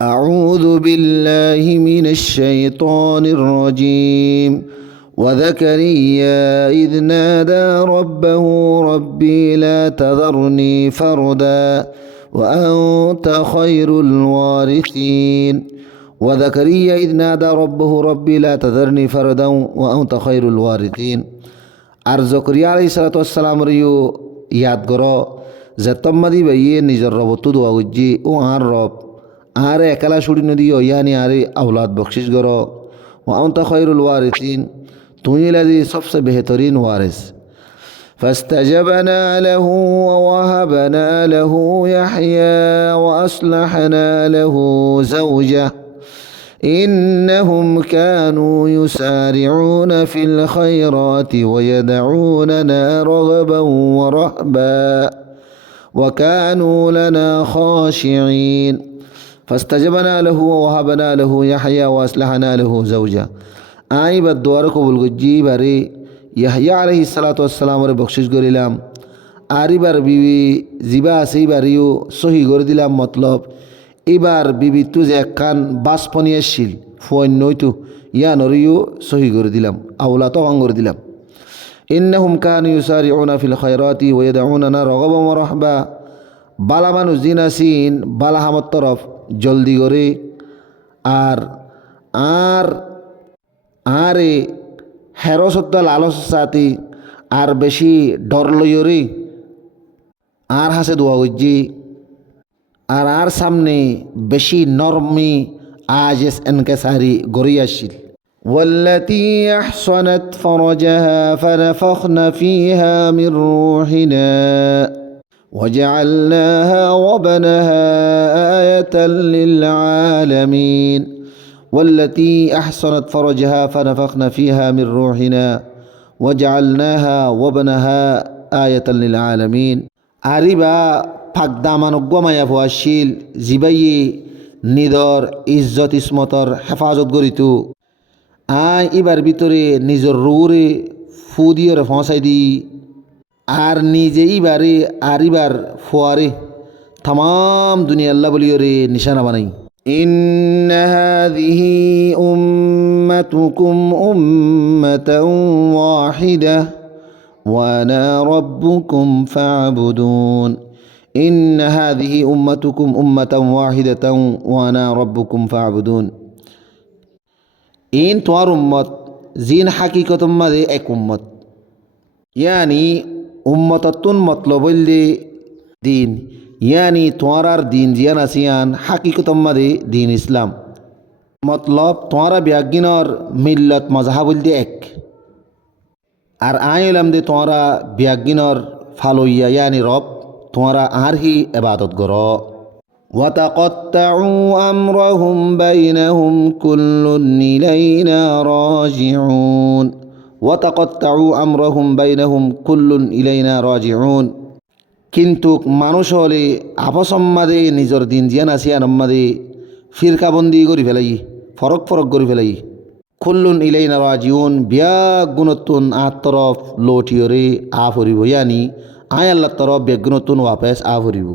أعوذ بالله من الشيطان الرجيم وزكريا إذ نادى ربه ربي لا تذرني فردا وأنت خير الوارثين وزكريا إذ نادى ربه ربي لا تذرني فردا وأنت خير الوارثين আর জকরিয়া আলাইহিস সালাতু ওয়াস সালাম রিও ইয়াদ করো যে তম্মাদি বাইয়ে নিজের রব তো দোয়া করছি ও আর রব আরে একলা ছুটি নদিও ইয়ানি আরে আওলাদ বখশিশ করো ও আনতা খায়রুল ওয়ারিসিন তুই লাদি সবসে বেহতরিন ওয়ারিস فاستجبنا له ووهبنا له يحيى وأصلحنا له زوجه إنهم كانوا يسارعون في الخيرات ويدعوننا رغبا ورهبا وكانوا لنا خاشعين فاستجبنا له ووهبنا له يحيى وأصلحنا له زوجه آي بالدوار قبول جي باري يحيى عليه الصلاة والسلام রে বখশিশ করিলাম আরিবার বিবি জিবা সেই বাড়িও সহি করে দিলাম মতলব এবার বিবি তু যে একখান বাস পনিয়াছিল ফোন নইতু ইয়া নরিও সহি করে দিলাম আওলা তো ভাঙ করে দিলাম ইন্নাহুম কানু ইউসারিউনা ফিল খায়রাতি ওয়া ইয়াদউনানা রাগাবান ওয়া রাহবা বালা মানুষ জিন আসিন বালা হামত তরফ জলদি করে আর আর আরে হেরসত্তা লালস সাথী আর বেশি ডর লইরে আর হাসে দোয়া করছি আর সামনে বেশি নরমি আজেস এনকেসারি গড়িয়াছিল والتي أحصنت فرجها فنفخنا فيها من روحنا وجعلناها وابنها آية للعالمين والتي أحصنت فرجها فنفخنا فيها من روحنا وجعلناها وابنها آية للعالمين আরিবা ফাকদামান গমায়া ফুয়াশিল জিবাইয়ে নিদর ইজ্জত ইসমতর হেফাজত করিতো আই এবার ভিতরে নিজের রুরে ফু দিয়ে ফসাই দি আর নিজে ইবারে আরিবার ফুয়ারে তাম দুনিয়া আল্লাহ বলিয়রে নিশানা বানাই إن هذه أمتكم أمة واحدة وأنا ربكم فاعبدون إن هذه أمتكم أمة واحدة وأنا ربكم فاعبدون إن توار أمت زين حقيقة ماذا এক উম্মত يعني উম্মতাতুন মতলব দিন ইয়ানি তোমার দিন জিয়ান আসিয়ান হাকিকত মাদে দিন ইসলাম মতলব তোমারা ব্যাগিনর মিল্লত মজাহাব বলতে এক আর আইলাম দে তোমারা ব্যাগিনর ফালইয়া ইয়ানি রব তোমারা আর হি ইবাদত করো وتقطعوا أمرهم بينهم كل إلينا راجعون وتقطعوا أمرهم بينهم كل إلينا راجعون কিন্তু মানুষ হলে আপসম্মাদে নিজের দিন জিয়ান আসিয়ান সম্মাদে ফিরকাবন্দি করে ফেলাই ফরক করে ফেলাই খুল্লুন ইলাইনা রাজিউন ব্যাগুণতুন আতরফ লোটিয়রে আ ফরিব ইয়ানি আয় আল্লাহ তরফ ব্যাগুণতুন ওয়াপেস আ ফরিব